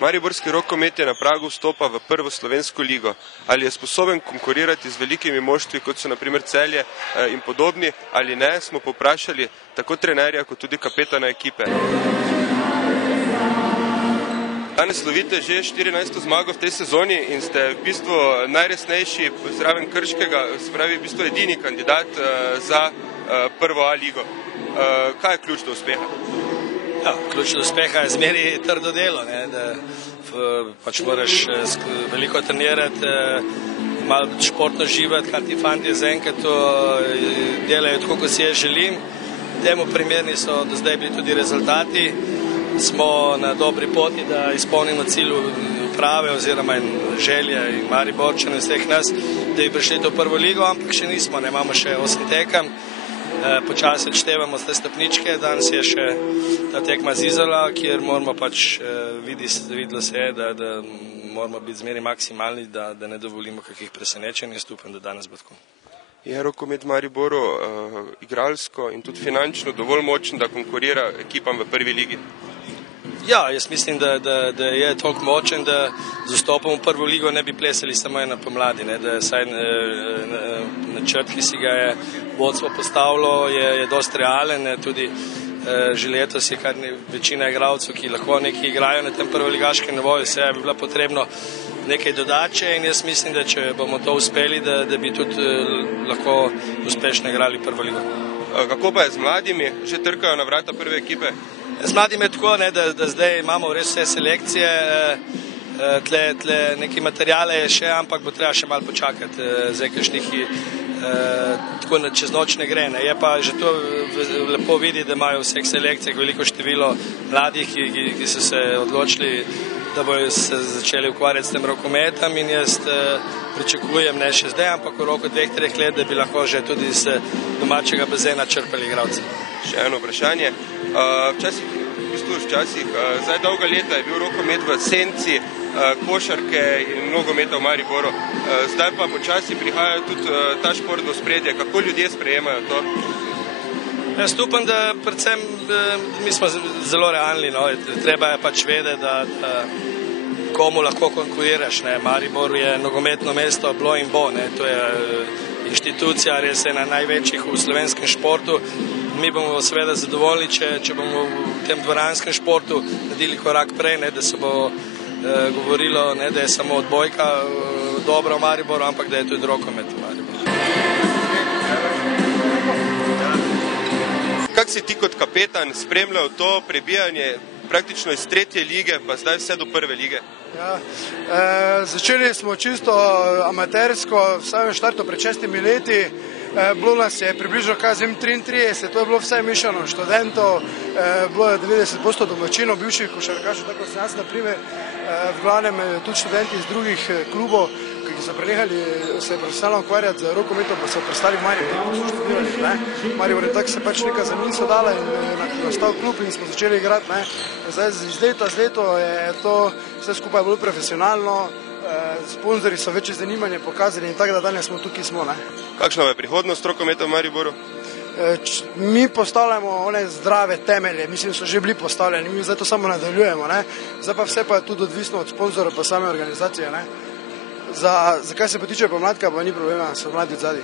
Mariborski rokomet je na pragu vstopa v prvo slovensko ligo. Ali je sposoben konkurirati z velikimi moštvi, kot so na primer Celje in podobni, ali ne, smo povprašali tako trenerja, kot tudi kapetana ekipe. Danes lovite že 14. zmago v tej sezoni in ste v bistvu najresnejši zraven Krškega, se pravi v bistvu edini kandidat za prvo A ligo. Kaj je ključ do uspeha? Ja, ključ do uspeha je zmeri trdo delo, da pač moraš veliko trenirati, malo športno živeti, kar ti fantje zaenkrat delajo tako, kot si jaz želim. Temu primerni so do zdaj bili tudi rezultati. Smo na dobri poti, da izpolnimo cilj uprave oziroma želje in Mariborčanov in vseh nas, da bi prišli v prvo ligo, ampak še nismo, imamo še 8 tekem. Počasi odštevamo te stopničke, danes je še ta tekma z Izola, kjer moramo pač videlo se je, da moramo biti zmeri maksimalni, da ne dovolimo kakih presenečenj. Jaz upam, da danes bo tako. Je rokomet Mariboru igralsko in tudi finančno dovolj močen, da konkurira ekipam v prvi ligi? Ja, jaz mislim, da je toliko močen, da z vstopom v prvo ligo ne bi plesali samo ena pomladi, da saj načrt, ki si ga je vodstvo postavilo, je dosti realen, tudi že letos je kar večina igralcev, ki lahko nekaj igrajo na tem prvoligaškem nivoju, vse bi bilo potrebno nekaj dodače in jaz mislim, da če bomo to uspeli, da bi tudi lahko uspešno igrali prvo ligo. Kako pa je z mladimi? Že trkajo na vrata prve ekipe? Z mladimi je tako, da zdaj imamo res vse selekcije, tle neki materijale je še, ampak bo treba še malo počakati, zdaj kakšniki tako čez noč ne gre. Je pa že to lepo vidi, da imajo v vseh selekcijah veliko število mladih, ki so se odločili, da bojo se začeli ukvarjati s tem rokometom in jaz pričakujem, ne še zdaj, ampak v roku 2-3 let, da bi lahko že tudi iz domačega bazena črpali igralce. Še eno vprašanje. Včasih, zdaj dolga leta je bil rokomet v senci košarke in nogometa v Mariboru. Zdaj pa počasi prihaja tudi ta šport v ospredje. Kako ljudje sprejemajo to? Jaz upam, da predvsem mi smo zelo realni. Treba je pač vedeti, da komu lahko konkuriraš. Maribor je nogometno mesto, bilo in bo. To je inštitucija, res ena največjih v slovenskem športu. Mi bomo seveda zadovoljni, če bomo v tem dvoranskem športu naredili korak prej, da se bo govorilo, da je samo odbojka dobra v Mariboru, ampak da je tudi rokomet v Mariboru. Kak si ti kot kapetan spremljal to prebijanje praktično iz 3. lige, pa zdaj vse do 1. lige? Ja, začeli smo čisto amatersko, vsaj v štartu pred 6 leti. Bilo nas je približno 33, to je bilo vse mišljeno študentov, bilo je 90% domačinov, bivših košarkašov, tako sem jaz na primer, v glavnem tudi študenti iz drugih klubov, ki so prenehali se profesionalno ukvarjati z rokometom, pa so prestali v Mariboru. Maribor je tako se pač neka zamisel dala in nastal klub in smo začeli igrati. Zdaj z leta je to vse skupaj bolj profesionalno, sponzori so večje zanimanje pokazali in tako da danes smo tukaj smo. Kakšna je prihodnost rokometa v Mariboru? Mi postavljamo one zdrave temelje, mislim, so že bili postavljeni, mi zdaj to samo nadaljujemo. Zdaj pa vse pa je tudi odvisno od sponzorov pa same organizacije. Zakaj se pa tiče pomladka, pa ni problema, so mladi odzadnji.